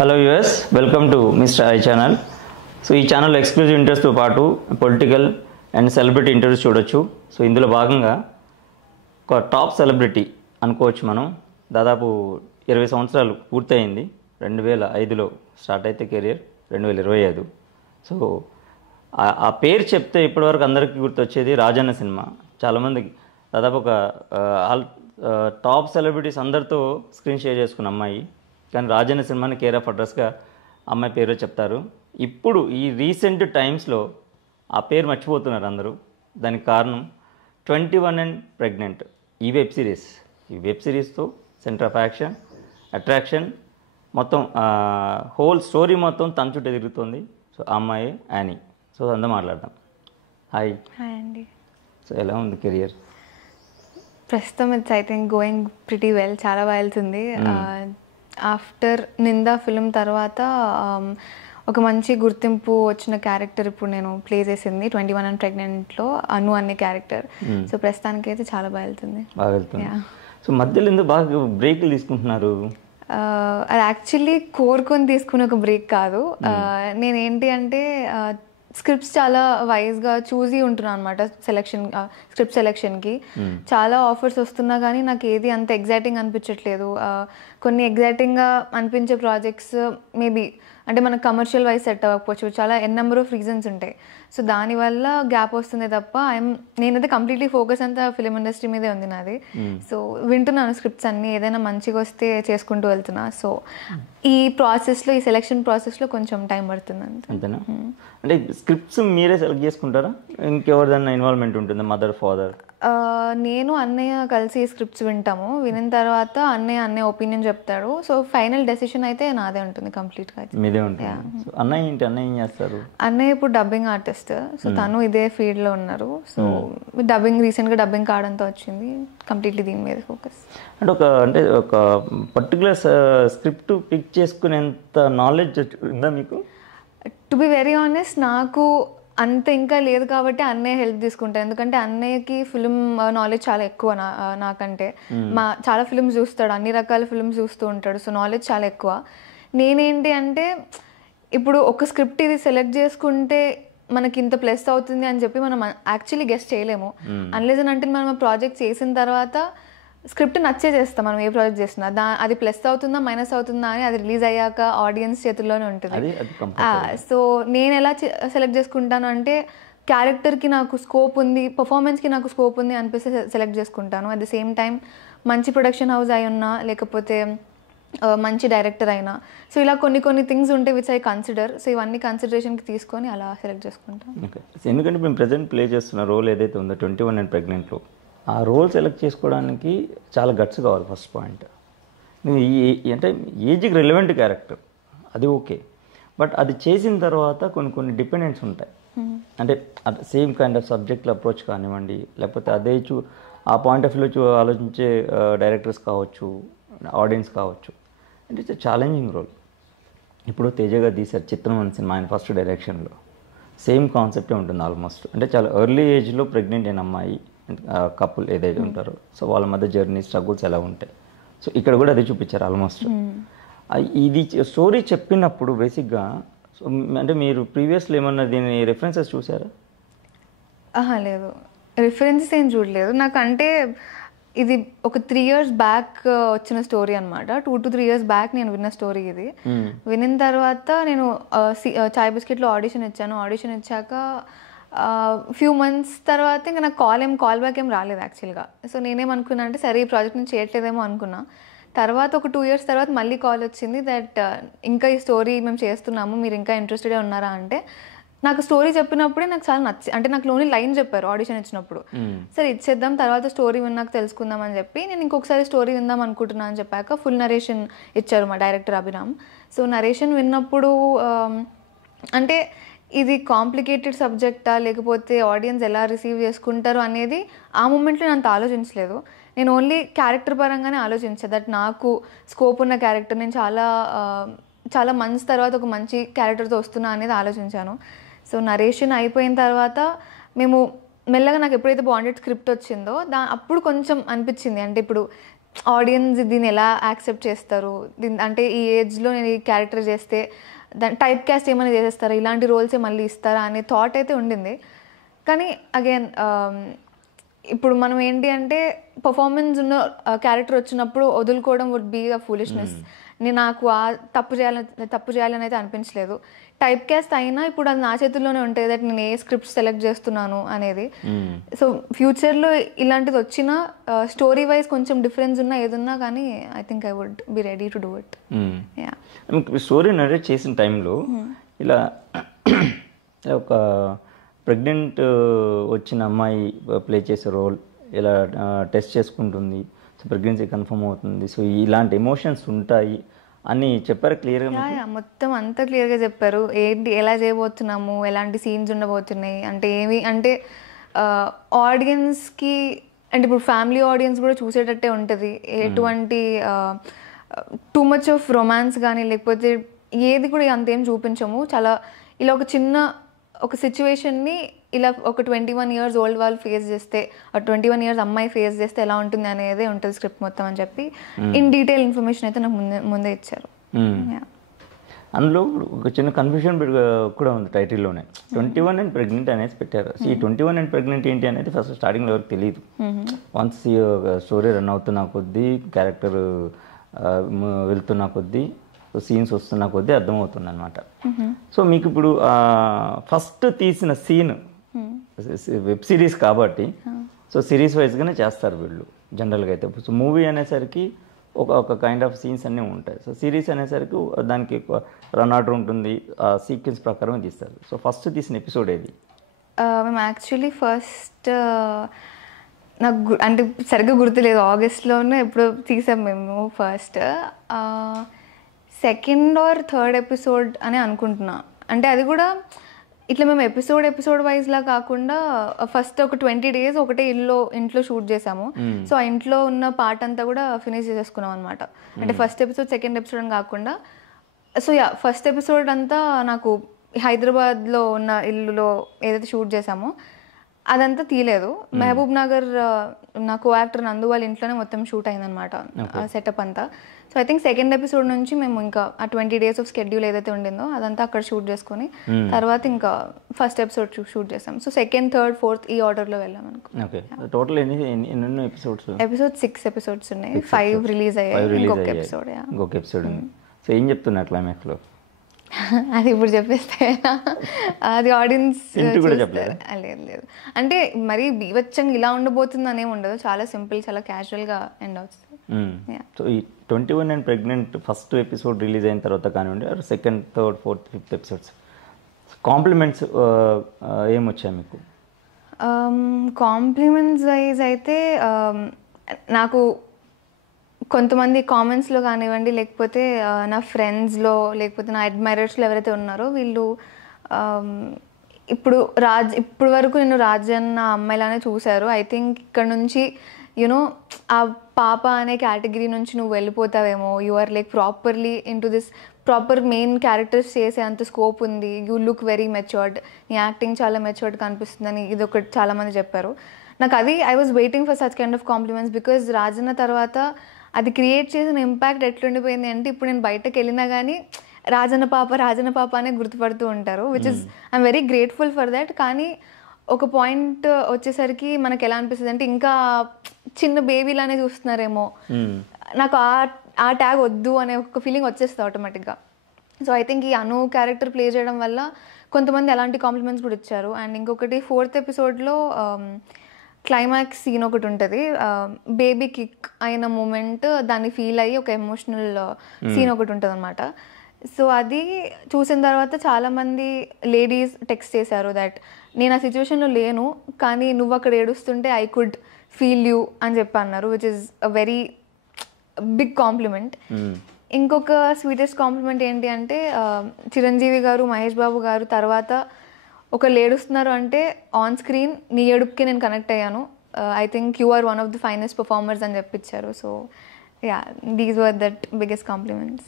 Hello US, welcome to mister I channel. So ఈ channel exclusive ఇంటర్వ్యూస్తో పాటు political and celebrity interviews చూడొచ్చు. So ఇందులో భాగంగా ఒక టాప్ సెలబ్రిటీ అనుకోవచ్చు మనం. దాదాపు 20 సంవత్సరాలు పూర్తయింది. 2005లో స్టార్ట్ అయితే కెరియర్ 2025. సో ఆ పేరు చెప్తే ఇప్పటివరకు అందరికీ గుర్తొచ్చేది రాజన్న సినిమా. చాలామందికి దాదాపు ఒక టాప్ సెలబ్రిటీస్ అందరితో స్క్రీన్ షేర్ చేసుకున్న అమ్మాయి. కానీ రాజన్న సినిమాని కేర్ ఆఫ్ అడ్రస్గా అమ్మాయి పేరు చెప్తారు. ఇప్పుడు ఈ రీసెంట్ టైమ్స్లో ఆ పేరు మర్చిపోతున్నారు అందరూ. దానికి కారణం 21 అండ్ ప్రెగ్నెంట్ ఈ వెబ్ సిరీస్తో సెంటర్ ఆఫ్ యాక్షన్ అట్రాక్షన్ మొత్తం హోల్ స్టోరీ మొత్తం తన చుట్టూ తిరుగుతుంది. సో ఆ అమ్మాయి యానీ. సో అంతా మాట్లాడదాం. హాయ్ అండి. సో ఎలా ఉంది కెరియర్? ప్రస్తుతం it's I think going pretty well, చాలా వెళ్తుంది. ఆఫ్టర్ నిందా ఫిలిం తర్వాత ఒక మంచి గుర్తింపు వచ్చిన క్యారెక్టర్ ఇప్పుడు నేను ప్లే చేసింది 21 అండ్ ప్రెగ్నెంట్లో అను అనే క్యారెక్టర్. సో ప్రస్తుతానికి అయితే చాలా బాగా వెళ్తుంది. సో మధ్యలో ఎందుకు బాగా బ్రేక్లు తీసుకుంటున్నారు? అది యాక్చువల్లీ కోరుకొని తీసుకునే ఒక బ్రేక్ కాదు. నేనేంటి అంటే స్క్రిప్ట్స్ చాలా వైజ్గా చూసి ఉంటున్నాను అనమాట. స్క్రిప్ట్ సెలెక్షన్కి చాలా ఆఫర్స్ వస్తున్నా కానీ నాకు ఏది అంత ఎగ్జైటింగ్ అనిపించట్లేదు. కొన్ని ఎగ్జైటింగ్గా అనిపించే ప్రాజెక్ట్స్ మేబీ అంటే మనకు కమర్షియల్ వైజ్ సెట్ అవ్వకపోవచ్చు. చాలా నెంబర్ ఆఫ్ రీజన్స్ ఉంటాయి. సో దానివల్ల గ్యాప్ వస్తుంది తప్ప నేనైతే కంప్లీట్లీ ఫోకస్ అంతా ఫిలిం ఇండస్ట్రీ మీదే ఉంది నాది. సో వింటున్నాను స్క్రిప్ట్స్ అన్నీ, ఏదైనా మంచిగా వస్తే చేసుకుంటూ వెళ్తున్నా. సో ఈ ప్రాసెస్లో, ఈ సెలెక్షన్ ప్రాసెస్లో కొంచెం టైం పడుతుంది అంతేనా? అంటే స్క్రిప్ట్స్ మీరే సెలెక్ట్ చేసుకుంటారా? ఇంకెవరిదన్నా ఇన్వాల్వ్మెంట్ ఉంటుందా? Mother, father? నేను అన్నయ్య కలిసి స్క్రిప్ట్స్ వింటాము. వినిన తర్వాత అన్నయ్య ఒపీనియన్ చెప్తాడు. సో ఫైనల్ డెసిషన్ అయితే నాదే ఉంటుంది కంప్లీట్గా. మీదే ఉంటుంది. అన్నయ్య ఏంటి? అన్నయ్య ఏం చేస్తారు? అన్నయ్య ఇప్పుడు డబ్బింగ్ ఆర్టిస్ట్. సో తను ఇదే ఫీల్డ్లో ఉన్నారు. సో రీసెంట్గా డబ్బింగ్ కావడంతో వచ్చింది. కంప్లీట్లీ దీని మీద ఫోకస్. అంటే ఒక పర్టికులర్ స్క్రిప్ట్ పిక్ చేసుకునేంత నాలెడ్జ్ ఉందా మీకు? టు బి వెరీ ఆనెస్ట్, నాకు అంత ఇంకా లేదు కాబట్టి అన్నయ్య హెల్ప్ తీసుకుంటాను. ఎందుకంటే అన్నయ్యకి ఫిలిం నాలెడ్జ్ చాలా ఎక్కువ నాకంటే. చాలా ఫిలిమ్స్ చూస్తాడు, అన్ని రకాల ఫిలిమ్స్ చూస్తూ ఉంటాడు. సో నాలెడ్జ్ చాలా ఎక్కువ. నేనేంటి అంటే ఇప్పుడు ఒక స్క్రిప్ట్ ఇది సెలెక్ట్ చేసుకుంటే మనకి ఇంత ప్లస్ అవుతుంది అని చెప్పి మనం యాక్చువల్లీ గెస్ చేయలేము. అన్లెస్ అంటే మనం ప్రాజెక్ట్ చేసిన తర్వాత స్క్రిప్ట్ నచ్చే చేస్తాం. మనం ఏ ప్రాజెక్ట్ చేసినా అది ప్లస్ అవుతుందా మైనస్ అవుతుందా అని అది రిలీజ్ అయ్యాక ఆడియన్స్ చేతుల్లోనే ఉంటుంది. సో నేను ఎలా సెలెక్ట్ చేసుకుంటాను అంటే క్యారెక్టర్కి నాకు స్కోప్ ఉంది, పర్ఫార్మెన్స్కి నాకు స్కోప్ ఉంది అనిపిస్తే సెలెక్ట్ చేసుకుంటాను. అట్ ద సేమ్ టైం మంచి ప్రొడక్షన్ హౌస్ అయి ఉన్నా, లేకపోతే మంచి డైరెక్టర్ అయినా, సో ఇలా కొన్ని థింగ్స్ ఉంటాయి విచ్ ఐ కన్సిడర్. సో ఇవన్నీ కన్సిడరేషన్కి తీసుకొని అలా సెలెక్ట్ చేసుకుంటాను. ఎందుకంటే మేము ప్రజెంట్ ప్లే చేస్తున్న రోల్ ఏదైతే ఉందో 21 అండ్ ప్రెగ్నెంట్లో, ఆ రోల్ సెలెక్ట్ చేసుకోవడానికి చాలా గట్స్ కావాలి. ఫస్ట్ పాయింట్ అంటే ఏజ్కి రిలవెంట్ క్యారెక్టర్ అది ఓకే, బట్ అది చేసిన తర్వాత కొన్ని డిపెండెంట్స్ ఉంటాయి. అంటే సేమ్ కైండ్ ఆఫ్ సబ్జెక్టుల అప్రోచ్ కానివ్వండి, లేకపోతే ఆ పాయింట్ ఆఫ్ వ్యూలో ఆలోచించే డైరెక్టర్స్ కావచ్చు, ఆడియన్స్ కావచ్చు. అంటే ఇట్స్ ఛాలెంజింగ్ రోల్. ఇప్పుడు తేజగా తీశారు చిత్రం అనే సినిమా, ఆయన ఫస్ట్ డైరెక్షన్లో సేమ్ కాన్సెప్టే ఉంటుంది ఆల్మోస్ట్. అంటే చాలా ఎర్లీ ఏజ్లో ప్రెగ్నెంట్ అయిన అమ్మాయి కపుల్ ఏదైతే ఉంటారో, సో వాళ్ళ మధ్య జర్నీ స్ట్రగుల్స్ ఎలా ఉంటాయి. సో ఇక్కడ కూడా అదే చూపించారు ఆల్మోస్ట్. ఇది స్టోరీ చెప్పినప్పుడు బేసిక్గా అంటే మీరు ప్రీవియస్లో ఏమన్నా దీని రెఫరెన్సెస్ చూసారా? లేదు, రిఫరెన్సెస్ ఏం చూడలేదు. నాకు అంటే ఇది ఒక 3 years బ్యాక్ వచ్చిన స్టోరీ అనమాట. 2 to 3 years బ్యాక్ నేను విన్న స్టోరీ ఇది. విన్న తర్వాత నేను చాయ్ బిస్కెట్లో ఆడిషన్ ఇచ్చాను. ఆడిషన్ ఇచ్చాక ఫ్యూ మంత్స్ తర్వాత ఇంకా నాకు కాల్ బ్యాక్ ఏం రాలేదు యాక్చువల్గా. సో నేనేమనుకున్నా అంటే సరే ఈ ప్రాజెక్ట్ నేను చేయట్లేదేమో అనుకున్నా. తర్వాత ఒక 2 years తర్వాత మళ్ళీ కాల్ వచ్చింది దట్ ఇంకా ఈ స్టోరీ మేము చేస్తున్నాము, మీరు ఇంకా ఇంట్రెస్టెడే ఉన్నారా అంటే. నాకు స్టోరీ చెప్పినప్పుడే నాకు చాలా అంటే నాకు లోని లైన్ చెప్పారు ఆడిషన్ ఇచ్చినప్పుడు. సరే ఇచ్చేద్దాం, తర్వాత స్టోరీ విన్నాక తెలుసుకుందాం అని చెప్పి నేను ఇంకొకసారి స్టోరీ విందాం అనుకుంటున్నా అని చెప్పాక ఫుల్ నరేషన్ ఇచ్చారు మా డైరెక్టర్ అభిరామ్. సో నరేషన్ విన్నప్పుడు అంటే ఇది కాంప్లికేటెడ్ సబ్జెక్టా లేకపోతే ఆడియన్స్ ఎలా రిసీవ్ చేసుకుంటారు అనేది ఆ మూమెంట్లో నేను అంత ఆలోచించలేదు. నేను ఓన్లీ క్యారెక్టర్ పరంగానే ఆలోచించాను. దట్ నాకు స్కోప్ ఉన్న క్యారెక్టర్, నేను చాలా మంత్స్ తర్వాత ఒక మంచి క్యారెక్టర్తో వస్తున్నా అనేది ఆలోచించాను. సో నరేషన్ అయిపోయిన తర్వాత మేము మెల్లగా నాకు ఎప్పుడైతే బాండెడ్ స్క్రిప్ట్ వచ్చిందో అప్పుడు కొంచెం అనిపించింది. అంటే ఇప్పుడు ఆడియన్స్ దీన్ని ఎలా యాక్సెప్ట్ చేస్తారు, అంటే ఈ ఏజ్లో నేను ఈ క్యారెక్టర్ చేస్తే దాని టైప్ క్యాస్ట్ ఏమైనా చేసేస్తారా, ఇలాంటి రోల్సే మళ్ళీ ఇస్తారా అనే థాట్ అయితే ఉండింది. కానీ అగైన్ ఇప్పుడు మనం ఏంటి అంటే పర్ఫార్మెన్స్ ఉన్న క్యారెక్టర్ వచ్చినప్పుడు వదులుకోవడం వుడ్ బీ అ ఫూలిష్నెస్. నాకు ఆ తప్పు చేయాలని అయితే అనిపించలేదు. టైప్ క్యాస్ట్ అయినా ఇప్పుడు అది నా చేతుల్లోనే ఉంటుంది దట్ నేను ఏ స్క్రిప్ట్ సెలెక్ట్ చేస్తున్నాను అనేది. సో ఫ్యూచర్లో ఇలాంటిది వచ్చినా స్టోరీ వైజ్ కొంచెం డిఫరెన్స్ ఉన్నా ఏదున్నా కానీ I think I would be ready to do it. Story narrate చేసిన టైంలో ఇలా ఒక ప్రెగ్నెంట్ వచ్చిన అమ్మాయి ప్లే చేసే రోల్ ఇలా టెస్ట్ చేసుకుంటుంది, సో ప్రెగ్నెన్సీ కన్ఫర్మ్ అవుతుంది, సో ఇలాంటి ఎమోషన్స్ ఉంటాయి అని చెప్పారు క్లియర్గా? మొత్తం అంతా క్లియర్గా చెప్పారు. ఏంటి ఎలా చేయబోతున్నాము, ఎలాంటి సీన్స్ ఉండబోతున్నాయి అంటే ఏమి అంటే ఆడియన్స్కి అంటే ఇప్పుడు ఫ్యామిలీ ఆడియన్స్ కూడా చూసేటట్టే ఉంటుంది. ఎటువంటి టూ మచ్ ఆఫ్ రొమాన్స్ కానీ లేకపోతే ఏది కూడా అంతేం చూపించము. చాలా ఇలా ఒక సిచ్యువేషన్ని ఇలా ఒక 21 years ఓల్డ్ వాళ్ళు ఫేస్ చేస్తే 21 years అమ్మాయి ఫేస్ చేస్తే ఎలా ఉంటుంది అనేది ఉంటుంది స్క్రిప్ట్ మొత్తం అని చెప్పి ఇన్ డీటెయిల్ ఇన్ఫర్మేషన్ అయితే నాకు ముందే ఇచ్చారు. అందులో ఒక చిన్న కన్ఫ్యూజన్ కూడా ఉంది టైటిల్లోనే, 21 and pregnant అనేసి పెట్టారు. ఈ 21 and pregnant ఏంటి అనేది ఫస్ట్ స్టార్టింగ్లో ఎవరికి తెలియదు. వన్స్ స్టోరీ రన్ అవుతున్న కొద్దీ క్యారెక్టర్ వెళ్తున్న కొద్దీ సీన్స్ వస్తున్న కొద్దీ అర్థమవుతుంది అనమాట. సో మీకు ఇప్పుడు ఫస్ట్ తీసిన సీన్ వెబ్ సిరీస్ కాబట్టి సో సిరీస్ వైజ్గానే చేస్తారు వీళ్ళు జనరల్గా అయితే. సో మూవీ అనేసరికి ఒక కైండ్ ఆఫ్ సీన్స్ అన్నీ ఉంటాయి. సో సిరీస్ అనేసరికి దానికి రన్ ఆర్డర్ ఉంటుంది, ఆ సీక్వెన్స్ ప్రకారం తీస్తారు. సో ఫస్ట్ తీసిన ఎపిసోడ్ ఏది? మేము యాక్చువల్లీ ఫస్ట్ నాకు అంటే సరిగ్గా గుర్తులేదు, ఆగస్ట్లోనే ఎప్పుడో తీసాం మేము first. Second or third episode అని అనుకుంటున్నా. అంటే అది కూడా ఇట్లా మేము ఎపిసోడ్ వైజ్లా కాకుండా ఫస్ట్ ఒక 20 days ఒకటే ఇంట్లో షూట్ చేసాము. సో ఆ ఇంట్లో ఉన్న పార్ట్ అంతా కూడా ఫినిష్ చేసేసుకున్నాం అనమాట. అంటే ఫస్ట్ ఎపిసోడ్ సెకండ్ ఎపిసోడ్ అని కాకుండా సో ఫస్ట్ ఎపిసోడ్ అంతా నాకు హైదరాబాద్లో ఉన్న ఇల్లులో ఏదైతే షూట్ చేసామో అదంతా తీయలేదు. మహబూబ్ నగర్ నా కో యాక్టర్ నందు వాళ్ళ ఇంట్లోనే మొత్తం షూట్ అయిందనమాట సెటప్ అంతా. So I think second episode నుంచి మేము ఇంకా ఆ 20 days ఆఫ్ స్కెడ్యూల్ ఏదైతే ఉండిందో అదంతా అక్కడ షూట్ చేసుకుని తర్వాత ఇంకా ఫస్ట్ ఎపిసోడ్ షూట్ చేసాం. సో సెకండ్, థర్డ్, ఫోర్త్ ఈ ఆర్డర్లో వెళ్ళాం అనుకో. టోటల్ ఎన్ని ఎపిసోడ్స్? ఎపిసోడ్ 6 episodes ఉన్నాయి. 5 రిలీజ్ అయ్యాయి, ఇంకొక ఎపిసోడ్. సో ఏం చెప్తున్నారు క్లైమాక్స్లో? అది ఇప్పుడు చెప్పేస్తే అది ఆడియన్స్ లేదు. అంటే మరి బీవచ్చంగా ఇలా ఉండబోతుంది అనేమి ఉండదు, చాలా సింపుల్, చాలా క్యాజువల్గా ఎండ్ అవుతుంది. సో ఈ 21 and pregnant first episode release అయిన తర్వాత కానివ్వండి, second, third, fourth, fifth episodes compliments ఏమొచ్చాయి మీకు? కాంప్లిమెంట్స్ వైజ్ అయితే నాకు కొంతమంది కామెంట్స్లో కానివ్వండి లేకపోతే నా ఫ్రెండ్స్లో లేకపోతే నా అడ్మైరర్స్లో ఎవరైతే ఉన్నారో వీళ్ళు ఇప్పుడు వరకు నేను రాజన్న అమ్మాయిలానే చూశారు. ఐ థింక్ ఇక్కడ నుంచి యునో ఆ పాప అనే కేటగిరీ నుంచి నువ్వు వెళ్ళిపోతావేమో, you are like properly into this proper main characters చేసే అంత స్కోప్ ఉంది, యూ లుక్ వెరీ మెచ్యూర్డ్, నీ యాక్టింగ్ చాలా మెచ్యూర్డ్గా అనిపిస్తుందని ఇది ఒకటి చాలామంది చెప్పారు. నాకు అది I was waiting for such kind of compliments because Rajanna తర్వాత అది క్రియేట్ చేసిన ఇంపాక్ట్ ఎట్లుండిపోయింది అంటే ఇప్పుడు నేను బయటకు వెళ్ళినా కానీ రాజన్న పాప అనే గుర్తుపడుతూ ఉంటారు, which is I'm very grateful for that. కానీ ఒక పాయింట్ వచ్చేసరికి మనకు ఎలా అనిపిస్తుంది అంటే ఇంకా చిన్న బేబీలానే చూస్తున్నారేమో, నాకు ఆ ట్యాగ్ వద్దు అనే ఒక ఫీలింగ్ వచ్చేస్తుంది ఆటోమేటిక్గా. సో ఐ థింక్ ఈ అను క్యారెక్టర్ ప్లే చేయడం వల్ల కొంతమంది అలాంటి కాంప్లిమెంట్స్ కూడా ఇచ్చారు. అండ్ ఇంకొకటి 4th episodeలో క్లైమాక్స్ సీన్ ఒకటి ఉంటుంది, బేబీ కిక్ అయిన మూమెంట్ దాన్ని ఫీల్ అయ్యి ఒక ఎమోషనల్ సీన్ ఒకటి ఉంటుంది అనమాట. సో అది చూసిన తర్వాత చాలామంది లేడీస్ టెక్స్ట్ చేశారు దట్ నేను ఆ సిచ్యువేషన్లో లేను కానీ నువ్వు అక్కడ ఏడుస్తుంటే ఐ కుడ్ ఫీల్ యూ అని చెప్పి అన్నారు, which is a very big compliment. ఇంకొక స్వీటెస్ట్ కాంప్లిమెంట్ ఏంటి అంటే చిరంజీవి గారు, మహేష్ బాబు గారు తర్వాత ఒకళ్ళు ఏడుస్తున్నారు అంటే ఆన్ స్క్రీన్ నీ ఏడుపుకి నేను కనెక్ట్ అయ్యాను, I think you are one of the finest performers అని చెప్పించారు. So yeah, these were that biggest compliments.